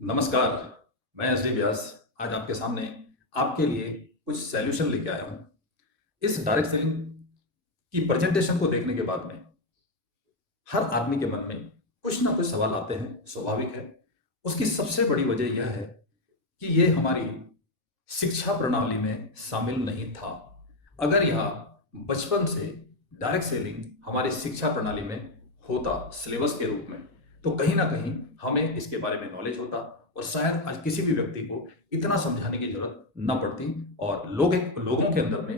नमस्कार, मैं एसडी व्यास आज आपके सामने आपके लिए कुछ सॉल्यूशन लेके आया हूँ। इस डायरेक्ट सेलिंग की प्रेजेंटेशन को देखने के बाद में हर आदमी के मन में कुछ ना कुछ सवाल आते हैं, स्वाभाविक है। उसकी सबसे बड़ी वजह यह है कि ये हमारी शिक्षा प्रणाली में शामिल नहीं था। अगर यह बचपन से डायरेक्ट सेलिंग हमारी शिक्षा प्रणाली में होता सिलेबस के रूप में, तो कहीं ना कहीं हमें इसके बारे में नॉलेज होता और शायद आज किसी भी व्यक्ति को इतना समझाने की जरूरत न पड़ती और लोगों के अंदर में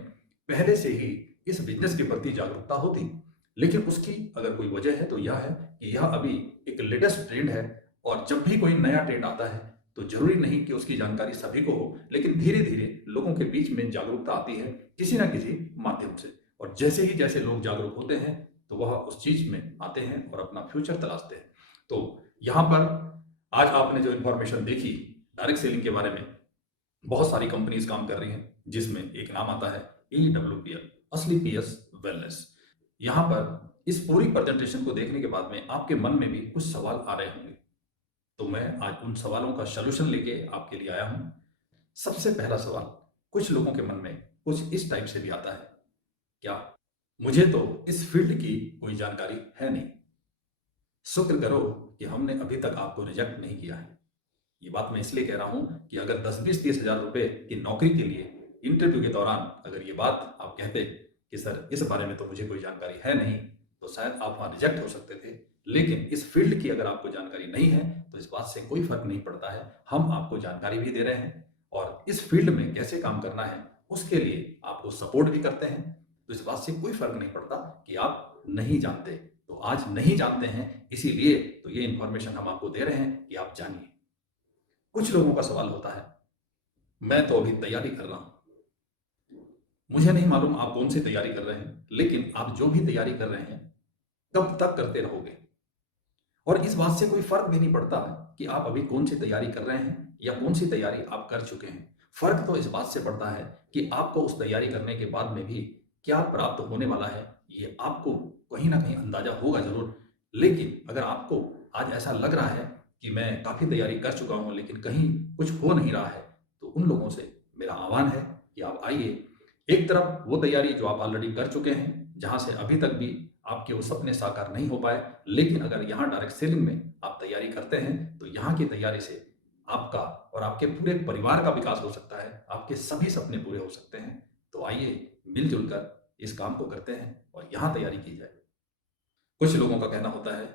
पहले से ही इस बिजनेस के प्रति जागरूकता होती। लेकिन उसकी अगर कोई वजह है तो यह है कि यह अभी एक लेटेस्ट ट्रेंड है और जब भी कोई नया ट्रेंड आता है तो जरूरी नहीं कि उसकी जानकारी सभी को हो, लेकिन धीरे धीरे लोगों के बीच में जागरूकता आती है किसी ना किसी माध्यम से। और जैसे लोग जागरूक होते हैं तो वह उस चीज में आते हैं और अपना फ्यूचर तलाशते हैं। तो यहाँ पर आज आपने जो इंफॉर्मेशन देखी डायरेक्ट सेलिंग के बारे में, बहुत सारी कंपनीज काम कर रही हैं जिसमें एक नाम आता है AWPL, असली PS वेलनेस। यहाँ पर इस पूरी प्रेजेंटेशन को देखने के बाद में आपके मन में भी कुछ सवाल आ रहे होंगे, तो मैं आज उन सवालों का सलूशन लेके आपके लिए आया हूँ। सबसे पहला सवाल कुछ लोगों के मन में कुछ इस टाइप से भी आता है, क्या मुझे तो इस फील्ड की कोई जानकारी है नहीं, शुक्र करो कि हमने अभी तक आपको रिजेक्ट नहीं किया है। ये बात मैं इसलिए कह रहा हूं कि अगर 10-20-30 हजार रुपए की नौकरी के लिए इंटरव्यू के दौरान अगर ये बात आप कहते कि सर इस बारे में तो मुझे कोई जानकारी है नहीं, तो शायद आप वहां रिजेक्ट हो सकते थे। लेकिन इस फील्ड की अगर आपको जानकारी नहीं है तो इस बात से कोई फर्क नहीं पड़ता है, हम आपको जानकारी भी दे रहे हैं और इस फील्ड में कैसे काम करना है उसके लिए आपको सपोर्ट भी करते हैं। तो इस बात से कोई फर्क नहीं पड़ता कि आप नहीं जानते। तो आज नहीं जानते हैं इसीलिए तो ये इंफॉर्मेशन हम आपको दे रहे हैं कि आप जानिए। कुछ लोगों का सवाल होता है, मैं तो अभी तैयारी कर रहा हूं, मुझे नहीं मालूम आप कौन सी तैयारी कर रहे हैं, लेकिन आप जो भी तैयारी कर रहे हैं कब तक करते रहोगे। और इस बात से कोई फर्क भी नहीं पड़ता है कि आप अभी कौन सी तैयारी कर रहे हैं या कौन सी तैयारी आप कर चुके हैं। फर्क तो इस बात से पड़ता है कि आपको उस तैयारी करने के बाद में भी क्या प्राप्त होने वाला है, ये आपको कहीं ना कहीं अंदाजा होगा जरूर। लेकिन अगर आपको आज ऐसा लग रहा है कि मैं काफ़ी तैयारी कर चुका हूँ लेकिन कहीं कुछ हो नहीं रहा है, तो उन लोगों से मेरा आह्वान है कि आप आइए। एक तरफ वो तैयारी जो आप ऑलरेडी कर चुके हैं, जहाँ से अभी तक भी आपके वो सपने साकार नहीं हो पाए, लेकिन अगर यहाँ डायरेक्ट सेलिंग में आप तैयारी करते हैं तो यहाँ की तैयारी से आपका और आपके पूरे परिवार का विकास हो सकता है, आपके सभी सपने पूरे हो सकते हैं। तो आइए मिलजुल कर इस काम को करते हैं और यहाँ तैयारी की जाए। कुछ लोगों का कहना होता है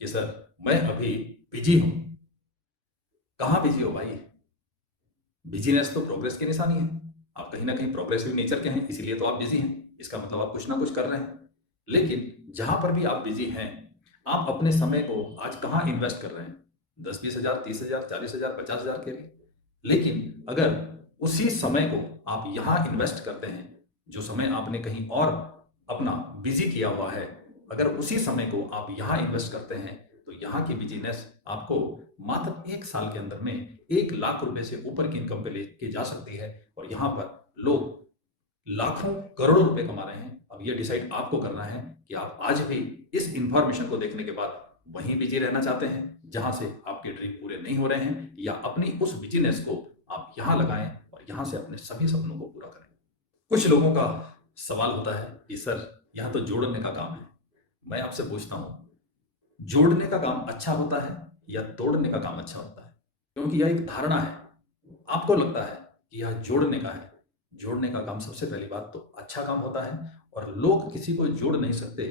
कि सर मैं अभी बिजी हूँ। कहाँ बिजी हो भाई? बिजीनेस तो प्रोग्रेस की निशानी है। आप कहीं ना कहीं प्रोग्रेसिव नेचर के हैं, इसीलिए तो आप बिजी हैं। इसका मतलब आप कुछ ना कुछ कर रहे हैं। लेकिन जहां पर भी आप बिजी हैं, आप अपने समय को आज कहाँ इन्वेस्ट कर रहे हैं? 10-20 हजार, 30 हजार, 40 हजार, 50 हजार के लिए। लेकिन अगर उसी समय को आप यहाँ इन्वेस्ट करते हैं, जो समय आपने कहीं और अपना बिजी किया हुआ है, अगर उसी समय को आप यहाँ इन्वेस्ट करते हैं तो यहाँ की बिजनेस आपको मात्र 1 साल के अंदर में 1 लाख रुपए से ऊपर की इनकम पे लेके जा सकती है। और यहाँ पर लोग लाखों करोड़ों रुपए कमा रहे हैं। अब ये डिसाइड आपको करना है कि आप आज भी इस इंफॉर्मेशन को देखने के बाद वहीं बिजी रहना चाहते हैं जहां से आपके ड्रीम पूरे नहीं हो रहे हैं, या अपनी उस बिजनेस को आप यहाँ लगाएं और यहाँ से अपने सभी सपनों को पूरा करें। कुछ लोगों का सवाल होता है कि सर यहाँ तो जोड़ने का काम है। मैं आपसे पूछता हूँ, जोड़ने का काम अच्छा होता है या तोड़ने का काम अच्छा होता है? क्योंकि यह एक धारणा है, आपको लगता है कि यह जोड़ने का है। जोड़ने का काम सबसे पहली बात तो अच्छा काम होता है और लोग किसी को जोड़ नहीं सकते।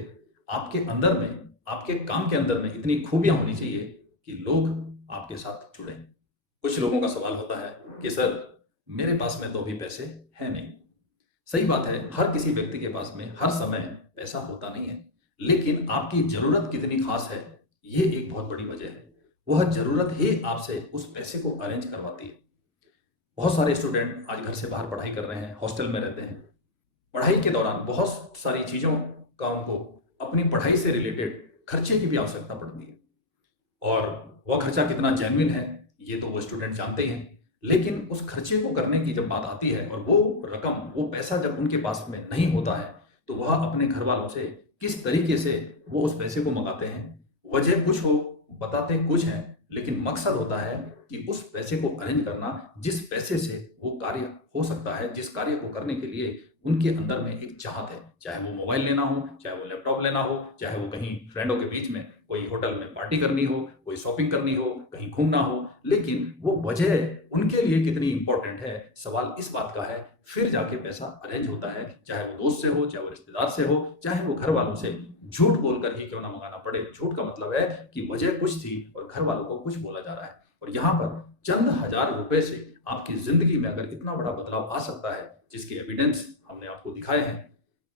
आपके अंदर में, आपके काम के अंदर में इतनी खूबियां होनी चाहिए कि लोग आपके साथ जुड़ें। कुछ लोगों का सवाल होता है कि सर मेरे पास में तो अभी पैसे हैं नहीं। सही बात है, हर किसी व्यक्ति के पास में हर समय पैसा होता नहीं है, लेकिन आपकी जरूरत कितनी खास है ये एक बहुत बड़ी वजह है। वह जरूरत ही आपसे उस पैसे को अरेंज करवाती है। बहुत सारे स्टूडेंट आज घर से बाहर पढ़ाई कर रहे हैं, हॉस्टल में रहते हैं। पढ़ाई के दौरान बहुत सारी चीज़ों का उनको अपनी पढ़ाई से रिलेटेड खर्चे की भी आवश्यकता पड़ती है और वह खर्चा कितना जेन्युइन है ये तो वो स्टूडेंट जानते ही हैं। लेकिन उस खर्चे को करने की जब बात आती है और वो रकम, वो पैसा जब उनके पास में नहीं होता है, तो वह अपने घर वालों से किस तरीके से वो उस पैसे को मंगाते हैं। वजह कुछ हो, बताते कुछ हैं, लेकिन मकसद होता है कि उस पैसे को अरेंज करना जिस पैसे से वो कार्य हो सकता है, जिस कार्य को करने के लिए उनके अंदर में एक चाहत है। चाहे वो मोबाइल लेना हो, चाहे वो लैपटॉप लेना हो, चाहे वो कहीं फ्रेंडों के बीच में कोई होटल में पार्टी करनी हो, कोई शॉपिंग करनी हो, कहीं घूमना हो, लेकिन वो वजह उनके लिए कितनी इंपॉर्टेंट है, सवाल इस बात का है। फिर जाके पैसा अरेंज होता है, चाहे वो दोस्त से हो, चाहे वो रिश्तेदार से हो, चाहे वो घर वालों से झूठ बोलकर ही क्यों ना मंगाना पड़े। झूठ का मतलब है कि वजह कुछ थी और घर वालों को कुछ बोला जा रहा है। और यहाँ पर चंद हजार रुपए से आपकी जिंदगी में अगर इतना बड़ा बदलाव आ सकता है, जिसके एविडेंस हमने आपको दिखाए हैं,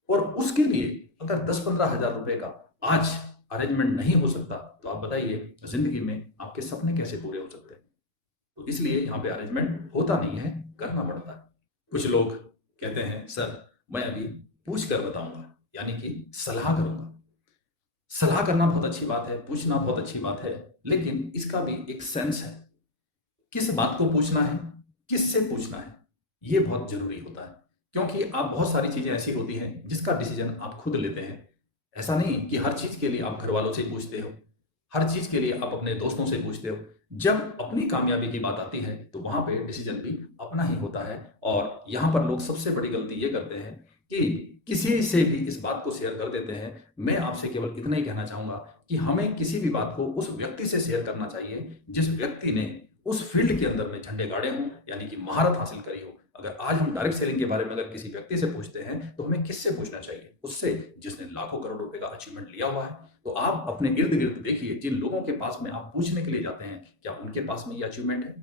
और उसके लिए अगर 10-15 हजार रुपए का आज अरेंजमेंट नहीं हो सकता, तो आप बताइए जिंदगी में आपके सपने कैसे पूरे हो सकते हैं। तो इसलिए यहाँ पे अरेंजमेंट होता नहीं है, करना पड़ता है। कुछ लोग कहते हैं सर मैं अभी पूछ कर बताऊंगा, यानी कि सलाह करूंगा। सलाह करना बहुत अच्छी बात है, पूछना बहुत अच्छी बात है, लेकिन इसका भी एक सेंस है। किस बात को पूछना है, किससे पूछना है, ये बहुत जरूरी होता है। क्योंकि आप बहुत सारी चीजें ऐसी होती हैं जिसका डिसीजन आप खुद लेते हैं। ऐसा नहीं कि हर चीज के लिए आप घर वालों से पूछते हो, हर चीज के लिए आप अपने दोस्तों से पूछते हो। जब अपनी कामयाबी की बात आती है तो वहां पे डिसीजन भी अपना ही होता है। और यहाँ पर लोग सबसे बड़ी गलती ये करते हैं कि किसी से भी इस बात को शेयर कर देते हैं। मैं आपसे केवल इतना ही कहना चाहूंगा कि हमें किसी भी बात को उस व्यक्ति से शेयर करना चाहिए जिस व्यक्ति ने उस फील्ड के अंदर में झंडे गाड़े हों, यानी कि महारत हासिल करी हो। अगर आज हम डायरेक्ट सेलिंग के बारे में अगर किसी व्यक्ति से पूछते हैं तो हमें किससे पूछना चाहिए? उससे जिसने लाखों करोड़ रुपए का अचीवमेंट लिया हुआ है। तो आप अपने इर्द गिर्द देखिए, जिन लोगों के पास में आप पूछने के लिए जाते हैं, क्या उनके पास में ये अचीवमेंट है?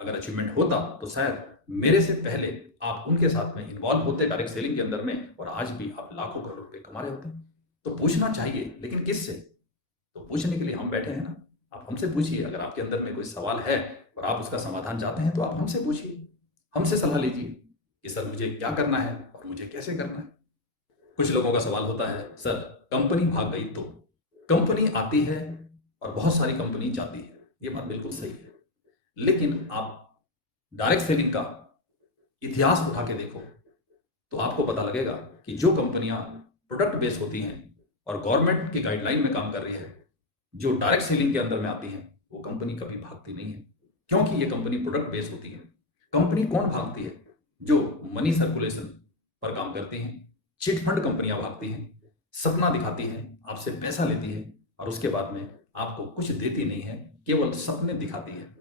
अगर अचीवमेंट होता तो शायद मेरे से पहले आप उनके साथ में इन्वॉल्व होते डायरेक्ट सेलिंग के अंदर में, और आज भी आप लाखों करोड़ रुपए कमा रहे होते। तो पूछना चाहिए, लेकिन किससे? तो पूछने के लिए हम बैठे हैं ना। आप हमसे पूछिए। अगर आपके अंदर में कोई सवाल है और आप उसका समाधान चाहते हैं तो आप हमसे पूछिए, हमसे सलाह लीजिए कि सर मुझे क्या करना है और मुझे कैसे करना है। कुछ लोगों का सवाल होता है सर कंपनी भाग गई तो? कंपनी आती है और बहुत सारी कंपनी जाती है, ये बात बिल्कुल सही है। लेकिन आप डायरेक्ट सेलिंग का इतिहास उठा के देखो तो आपको पता लगेगा कि जो कंपनियां प्रोडक्ट बेस्ड होती हैं और गवर्नमेंट की गाइडलाइन में काम कर रही है, जो डायरेक्ट सेलिंग के अंदर में आती हैं, वो कंपनी कभी भागती नहीं है, क्योंकि ये कंपनी प्रोडक्ट बेस्ड होती है। कंपनी कौन भागती है? जो मनी सर्कुलेशन पर काम करती हैं। चिट फंड कंपनियां भागती हैं, सपना दिखाती हैं, आपसे पैसा लेती है और उसके बाद में आपको कुछ देती नहीं है, केवल सपने दिखाती है।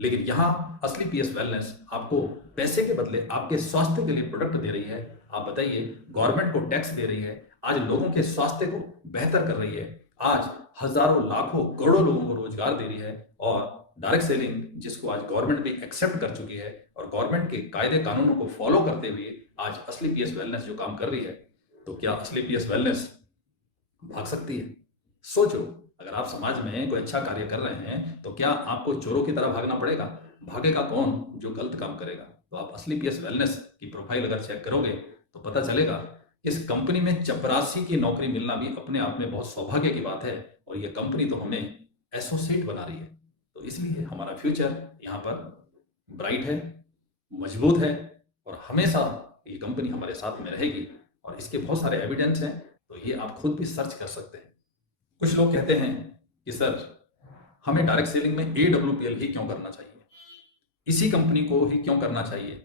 लेकिन यहाँ असली पीएस वेलनेस आपको पैसे के बदले आपके स्वास्थ्य के लिए प्रोडक्ट दे रही है। आप बताइए, गवर्नमेंट को टैक्स दे रही है, आज लोगों के स्वास्थ्य को बेहतर कर रही है, आज हजारों लाखों करोड़ों लोगों को रोजगार दे रही है। और डायरेक्ट सेलिंग जिसको आज गवर्नमेंट भी एक्सेप्ट कर चुकी है और गवर्नमेंट के कायदे कानूनों को फॉलो करते हुए आज असली पीएस वेलनेस जो काम कर रही है, तो क्या असली पीएस वेलनेस भाग सकती है? सोचो, अगर आप समाज में कोई अच्छा कार्य कर रहे हैं तो क्या आपको चोरों की तरह भागना पड़ेगा? भागेगा कौन? जो गलत काम करेगा। तो आप असली पीएस वेलनेस की प्रोफाइल अगर चेक करोगे तो पता चलेगा इस कंपनी में चपरासी की नौकरी मिलना भी अपने आप में बहुत सौभाग्य की बात है, और ये कंपनी तो हमें एसोसिएट बना रही है। तो इसलिए हमारा फ्यूचर यहाँ पर ब्राइट है, मजबूत है, और हमेशा ये कंपनी हमारे साथ में रहेगी। और इसके बहुत सारे एविडेंस हैं, तो ये आप खुद भी सर्च कर सकते हैं। कुछ लोग कहते हैं कि सर हमें डायरेक्ट सेलिंग में AWPL ही क्यों करना चाहिए, इसी कंपनी को ही क्यों करना चाहिए,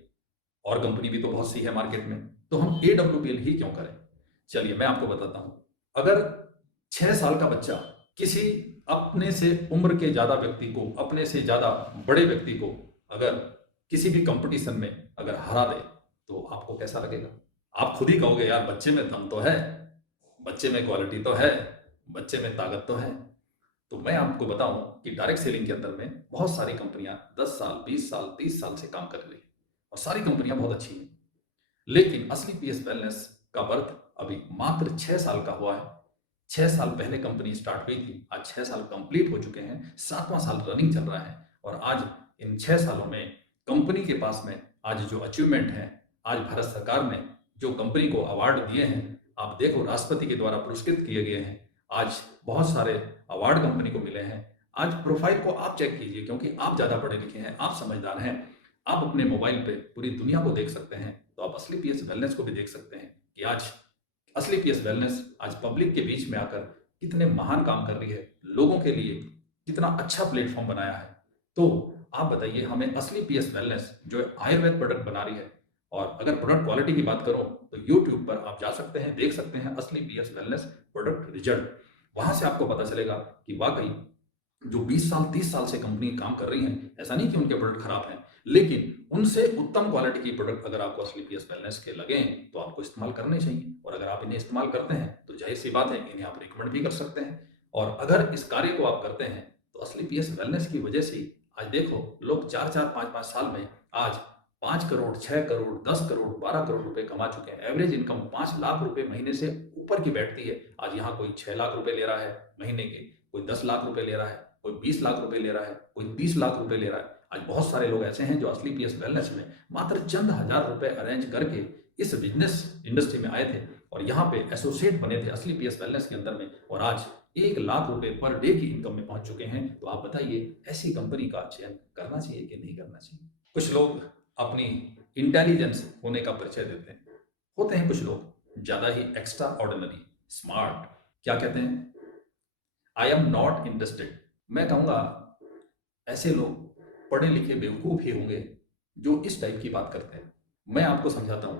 और कंपनी भी तो बहुत सी है मार्केट में, तो हम AWPL ही क्यों करें? चलिए मैं आपको बताता हूं। अगर 6 साल का बच्चा किसी अपने से उम्र के ज्यादा व्यक्ति को, अपने से ज्यादा बड़े व्यक्ति को अगर किसी भी कंपटीशन में अगर हरा दे तो आपको कैसा लगेगा? आप खुद ही कहोगे यार बच्चे में दम तो है, बच्चे में क्वालिटी तो है, बच्चे में ताकत तो है। तो मैं आपको बताऊं कि डायरेक्ट सेलिंग के अंदर में बहुत सारी कंपनियां 10 साल, 20 साल, 30 साल से काम कर रही हैं और सारी कंपनियां बहुत अच्छी हैं। लेकिन असली पीएस वेलनेस का बर्थ अभी मात्र 6 साल का हुआ है। 6 साल पहले कंपनी स्टार्ट हुई थी, आज 6 साल कंप्लीट हो चुके हैं, 7वां साल रनिंग चल रहा है। और आज इन 6 सालों में कंपनी के पास में आज जो अचीवमेंट है, आज भारत सरकार ने जो कंपनी को अवार्ड दिए हैं, आप देखो राष्ट्रपति के द्वारा पुरस्कृत किए गए हैं। आज बहुत सारे अवार्ड कंपनी को मिले हैं। आज प्रोफाइल को आप चेक कीजिए, क्योंकि आप ज़्यादा पढ़े लिखे हैं, आप समझदार हैं, आप अपने मोबाइल पे पूरी दुनिया को देख सकते हैं। तो आप असली पीएस वेलनेस को भी देख सकते हैं कि आज असली पीएस वेलनेस आज पब्लिक के बीच में आकर कितने महान काम कर रही है, लोगों के लिए कितना अच्छा प्लेटफॉर्म बनाया है। तो आप बताइए हमें असली पीएस वेलनेस जो आयुर्वेद प्रोडक्ट बना रही है, और अगर प्रोडक्ट क्वालिटी की बात करूं तो यूट्यूब पर आप जा सकते हैं, देख सकते हैं असली पीएस वेलनेस प्रोडक्ट रिजल्ट। वहां से आपको पता चलेगा कि वाकई जो 20 साल 30 साल से कंपनी काम कर रही है, ऐसा नहीं कि उनके प्रोडक्ट खराब हैं, लेकिन उनसे उत्तम क्वालिटी की प्रोडक्ट अगर आपको असली पीएस वेलनेस के लगें तो आपको इस्तेमाल करने चाहिए। और अगर आप इन्हें इस्तेमाल करते हैं तो जाहिर सी बात है इन्हें आप रिकमेंड भी कर सकते हैं। और अगर इस कार्य को आप करते हैं तो असली पीएस वेलनेस की वजह से ही आज देखो लोग 4-4 5-5 साल में आज 5 करोड़ 6 करोड़ 10 करोड़ 12 करोड़ रुपए कमा चुके हैं। एवरेज इनकम 5 लाख रुपए महीने से ऊपर की बैठती है। आज यहाँ कोई 6 लाख रुपए ले रहा है महीने के, कोई 10 लाख रुपए ले रहा है, कोई 20 लाख रुपए ले रहा है, कोई 30 लाख रुपए ले रहा है। आज बहुत सारे लोग ऐसे हैं जो असली पीएस वेलनेस में मात्र चंद हजार रुपए अरेंज करके इस बिजनेस इंडस्ट्री में आए थे और यहाँ पे एसोसिएट बने थे असली पीएस वेलनेस के अंदर में, और आज 1 लाख रुपए पर डे की इनकम में पहुंच चुके हैं। तो आप बताइए ऐसी कंपनी का चयन करना चाहिए कि नहीं करना चाहिए। कुछ लोग अपनी इंटेलिजेंस होने का परिचय देते हैं, होते हैं कुछ लोग ज्यादा ही एक्स्ट्रा ऑर्डिनरी स्मार्ट, क्या कहते हैं, आई एम नॉट इंटरेस्टेड। मैं कहूंगा ऐसे लोग पढ़े लिखे बेवकूफ ही होंगे जो इस टाइप की बात करते हैं। मैं आपको समझाता हूं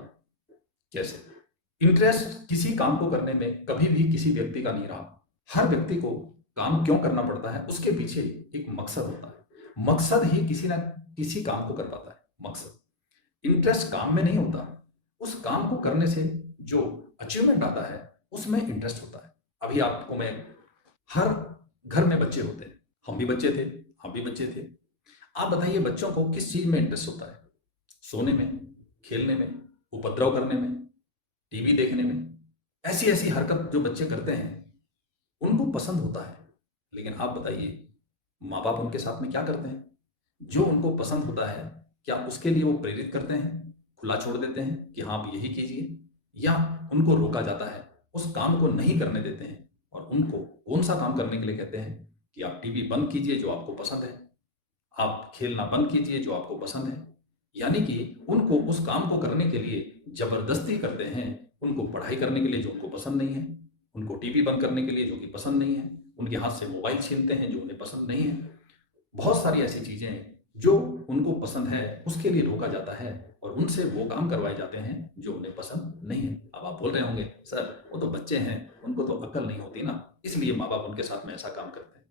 कैसे। इंटरेस्ट किसी काम को करने में कभी भी किसी व्यक्ति का नहीं रहा। हर व्यक्ति को काम क्यों करना पड़ता है उसके पीछे एक मकसद होता है। मकसद ही किसी ना किसी काम को कर पाता है। मकसद, इंटरेस्ट काम में नहीं होता, उस काम को करने से जो अचीवमेंट आता है उसमें इंटरेस्ट होता है। अभी आपको मैं, हर घर में बच्चे होते हैं, हम भी बच्चे थे, हम भी बच्चे थे। आप बताइए बच्चों को किस चीज में इंटरेस्ट होता है? सोने में, खेलने में, उपद्रव करने में, टीवी देखने में। ऐसी ऐसी हरकत जो बच्चे करते हैं उनको पसंद होता है। लेकिन आप बताइए माँ बाप उनके साथ में क्या करते हैं? जो उनको पसंद होता है क्या उसके लिए वो प्रेरित करते हैं, खुला छोड़ देते हैं कि हाँ आप यही कीजिए, या उनको रोका जाता है, उस काम को नहीं करने देते हैं और उनको कौन सा काम करने के लिए कहते हैं कि आप टीवी बंद कीजिए जो आपको पसंद है, आप खेलना बंद कीजिए जो आपको पसंद है। यानी कि उनको उस काम को करने के लिए जबरदस्ती करते हैं। उनको पढ़ाई करने के लिए जो उनको पसंद नहीं है, उनको टीवी बंद करने के लिए जो कि पसंद नहीं है, उनके हाथ से मोबाइल छीनते हैं जो उन्हें पसंद नहीं है। बहुत सारी ऐसी चीजें हैं जो उनको पसंद है उसके लिए रोका जाता है और उनसे वो काम करवाए जाते हैं जो उन्हें पसंद नहीं है। अब आप बोल रहे होंगे सर वो तो बच्चे हैं, उनको तो अकल नहीं होती ना, इसलिए माँ बाप उनके साथ में ऐसा काम करते हैं।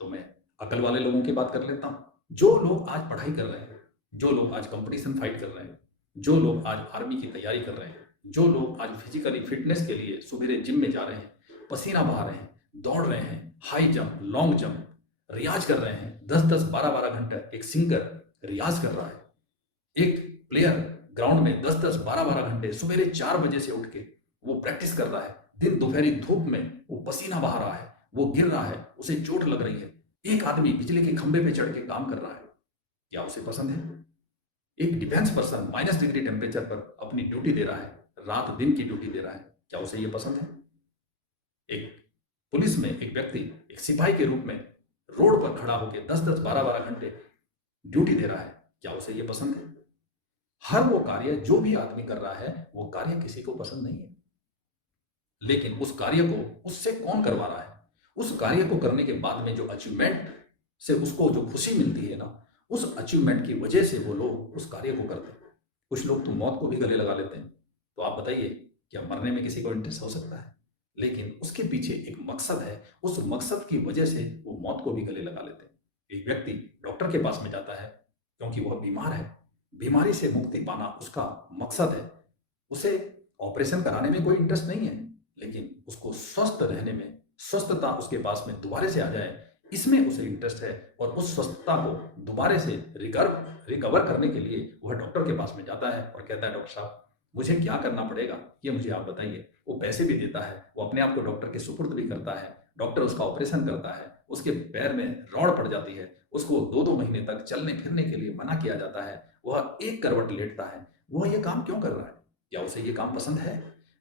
तो मैं अकल वाले लोगों की बात कर लेता हूँ। जो लोग आज पढ़ाई कर रहे हैं, जो लोग आज कंपटीशन फाइट कर रहे हैं, जो लोग आज आर्मी की तैयारी कर रहे हैं, जो लोग आज फिजिकली फिटनेस के लिए सुबह जिम में जा रहे हैं, पसीना बहा रहे हैं, दौड़ रहे हैं, हाई जंप लॉन्ग जंप रियाज कर रहे हैं, 10-10 12-12 घंटे एक सिंगर रियाज कर रहा है, एक प्लेयर ग्राउंड में 10-10 12-12 घंटे सुबह 4 बजे से उठ के वो प्रैक्टिस कर रहा है, दिन दोपहरी धूप में वो पसीना बहा रहा है, वो गिर रहा है, उसे चोट लग रही है। एक आदमी बिजली के खंभे पे चढ़ के काम कर रहा है, क्या उसे पसंद है? एक डिफेंस पर्सन -डिग्री टेम्परेचर पर अपनी ड्यूटी दे रहा है, रात दिन की ड्यूटी दे रहा है, क्या उसे ये पसंद है? एक पुलिस में एक व्यक्ति एक सिपाही के रूप में रोड पर खड़ा होकर 10-10 12-12 घंटे ड्यूटी दे रहा है, क्या उसे ये पसंद है? हर वो कार्य जो भी आदमी कर रहा है वो कार्य किसी को पसंद नहीं है, लेकिन उस कार्य को उससे कौन करवा रहा है, उस कार्य को करने के बाद में जो अचीवमेंट से उसको जो खुशी मिलती है ना, उस अचीवमेंट की वजह से वो लोग उस कार्य को करते हैं। कुछ लोग तो मौत को भी गले लगा लेते हैं। तो आप बताइए क्या मरने में किसी को इंटरेस्ट हो सकता है? लेकिन उसके पीछे एक मकसद है, उस मकसद की वजह से वो मौत को भी गले लगा लेते हैं। एक व्यक्ति डॉक्टर के पास में जाता है क्योंकि वह बीमार है, बीमारी से मुक्ति पाना उसका मकसद है। उसे ऑपरेशन कराने में कोई इंटरेस्ट नहीं है, लेकिन उसको स्वस्थ रहने में, स्वस्थता उसके पास में दोबारा से आ जाए, इसमें उसे इंटरेस्ट है। और उस स्वस्थता को दोबारा से रिकवर करने के लिए वह डॉक्टर के पास में जाता है और कहता है डॉक्टर साहब मुझे क्या करना पड़ेगा ये मुझे आप बताइए। वो पैसे भी देता है, वो अपने आप को डॉक्टर के सुपुर्द भी करता है, डॉक्टर उसका ऑपरेशन करता है, उसके पैर में रॉड पड़ जाती है, उसको 2-2 महीने तक चलने फिरने के लिए मना किया जाता है, वह एक करवट लेटता है। वह ये काम क्यों कर रहा है? क्या उसे ये काम पसंद है?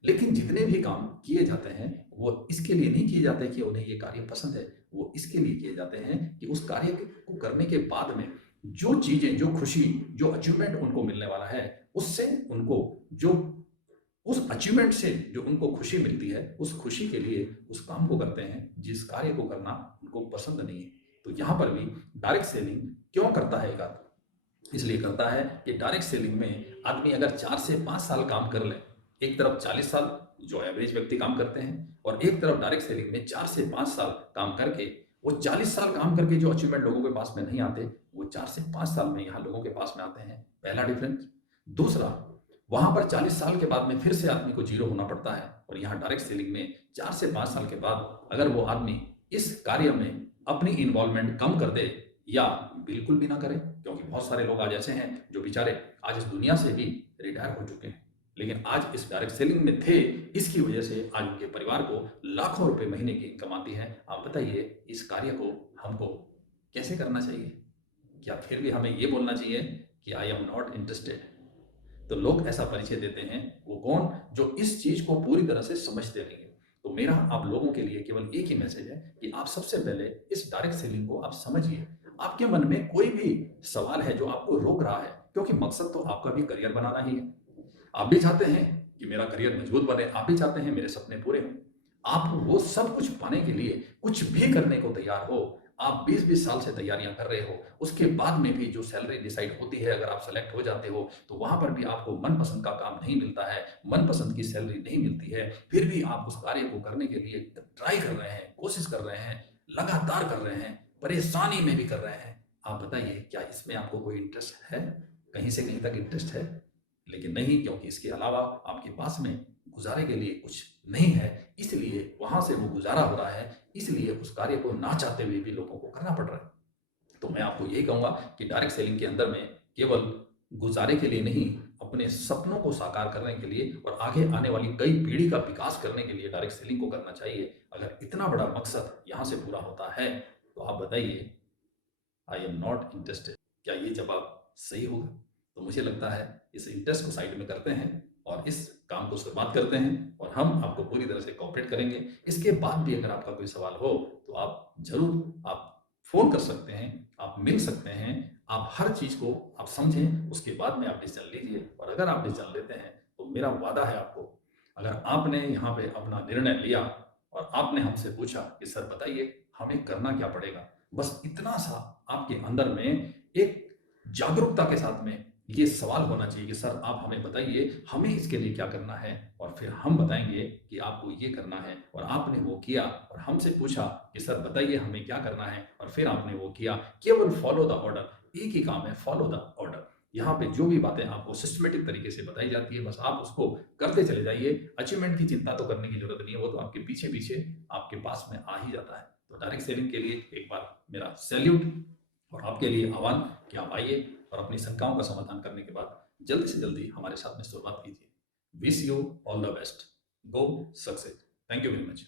लेकिन जितने भी काम किए जाते हैं वो इसके लिए नहीं किए जाते कि उन्हें ये कार्य पसंद है, वो इसके लिए किए जाते हैं कि उस कार्य को करने के बाद में जो चीजें, जो खुशी, जो अचीवमेंट उनको मिलने वाला है, उससे उनको जो उस अचीवमेंट से जो उनको खुशी मिलती है, उस खुशी के लिए उस काम को करते हैं जिस कार्य को करना उनको पसंद नहीं है। तो यहाँ पर भी डायरेक्ट सेलिंग क्यों करता है एक आदमी? इसलिए करता है कि डायरेक्ट सेलिंग में आदमी अगर 4 से 5 साल काम कर ले, एक तरफ 40 साल जो एवरेज व्यक्ति काम करते हैं और एक तरफ डायरेक्ट सेलिंग में 4 से 5 साल काम करके वो 40 साल काम करके जो अचीवमेंट लोगों के पास में नहीं आते, वो 4 से 5 साल में यहाँ लोगों के पास में आते हैं। पहला डिफरेंस। दूसरा, वहां पर 40 साल के बाद में फिर से आदमी को जीरो होना पड़ता है और यहाँ डायरेक्ट सेलिंग में 4 से 5 साल के बाद अगर वो आदमी इस कार्य में अपनी इन्वॉल्वमेंट कम कर दे या बिल्कुल भी ना करे, क्योंकि बहुत सारे लोग आज ऐसे हैं जो बेचारे आज इस दुनिया से भी रिटायर हो चुके हैं, लेकिन आज इस डायरेक्ट सेलिंग में थे, इसकी वजह से आज उनके परिवार को लाखों रुपए महीने की इनकम आती है। आप बताइए इस कार्य को हमको कैसे करना चाहिए? क्या फिर भी हमें ये बोलना चाहिए कि आई एम नॉट इंटरेस्टेड? तो लोग ऐसा परिचय देते हैं, वो कौन? जो इस चीज को पूरी तरह से समझते नहीं है। तो मेरा आप लोगों के लिए केवल एक ही मैसेज है कि आप सबसे पहले इस डायरेक्ट सेलिंग को आप समझिए। आपके मन में कोई भी सवाल है जो आपको रोक रहा है, क्योंकि मकसद तो आपका भी करियर बनाना ही है। आप भी चाहते हैं कि मेरा करियर मजबूत बने, आप भी चाहते हैं मेरे सपने पूरे हों। आप वो सब कुछ पाने के लिए कुछ भी करने को तैयार हो। आप 20-20 साल से तैयारियां कर रहे हो, उसके बाद में भी जो सैलरी डिसाइड होती है, अगर आप सेलेक्ट हो जाते हो तो वहां पर भी आपको मनपसंद का काम नहीं मिलता है, मनपसंद की सैलरी नहीं मिलती है, फिर भी आप उस कार्य को करने के लिए ट्राई कर रहे हैं, कोशिश कर रहे हैं, लगातार कर रहे हैं, परेशानी में भी कर रहे हैं। आप बताइए क्या इसमें आपको कोई इंटरेस्ट है? कहीं से कहीं तक इंटरेस्ट है? लेकिन नहीं, क्योंकि इसके अलावा आपके पास में गुजारे के लिए कुछ नहीं है, इसलिए वहां से वो गुजारा हो रहा है, इसलिए उस कार्य को ना चाहते हुए भी लोगों को करना पड़ रहा है। तो मैं आपको यही कहूंगा कि डायरेक्ट सेलिंग के अंदर में केवल गुजारे के लिए नहीं, अपने सपनों को साकार करने के लिए और आगे आने वाली कई पीढ़ी का विकास करने के लिए डायरेक्ट सेलिंग को करना चाहिए। अगर इतना बड़ा मकसद यहाँ से पूरा होता है तो आप बताइए आई एम नॉट इंटरेस्टेड, क्या ये जवाब सही होगा? तो मुझे लगता है इस इंटरेस्ट को साइड में करते हैं और इस काम को शुरुआत करते हैं और हम आपको पूरी तरह से कोऑपरेट करेंगे। इसके बाद भी अगर आपका कोई सवाल हो तो आप जरूर आप फोन कर सकते हैं, आप मिल सकते हैं, आप हर चीज को आप समझें, उसके बाद में आप डिसीजन लीजिए। और अगर आप डिसीजन लेते हैं तो मेरा वादा है आपको, अगर आपने यहाँ पे अपना निर्णय लिया और आपने हमसे पूछा कि सर बताइए हमें करना क्या पड़ेगा, बस इतना सा आपके अंदर में एक जागरूकता के साथ में ये सवाल होना चाहिए कि सर आप हमें बताइए हमें इसके लिए क्या करना है, और फिर हम बताएंगे कि आपको ये करना है। और आपने वो किया और हमसे पूछा कि सर बताइए हमें क्या करना है, और फिर आपने वो किया। केवल फॉलो द ऑर्डर, एक ही काम है, फॉलो द ऑर्डर। यहाँ पे जो भी बातें आपको सिस्टमेटिक तरीके से बताई जाती है, बस आप उसको करते चले जाइए। अचीवमेंट की चिंता तो करने की जरूरत नहीं है, वो तो आपके पीछे पीछे आपके पास में आ ही जाता है। तो डायरेक्ट सेलिंग के लिए एक बार मेरा सैल्यूट और आपके लिए आह्वान कि आप आइए और अपनी शंकाओं का समाधान करने के बाद जल्दी से जल्दी हमारे साथ में शुरुआत कीजिए। Wish you all the best, go success. Thank you very much.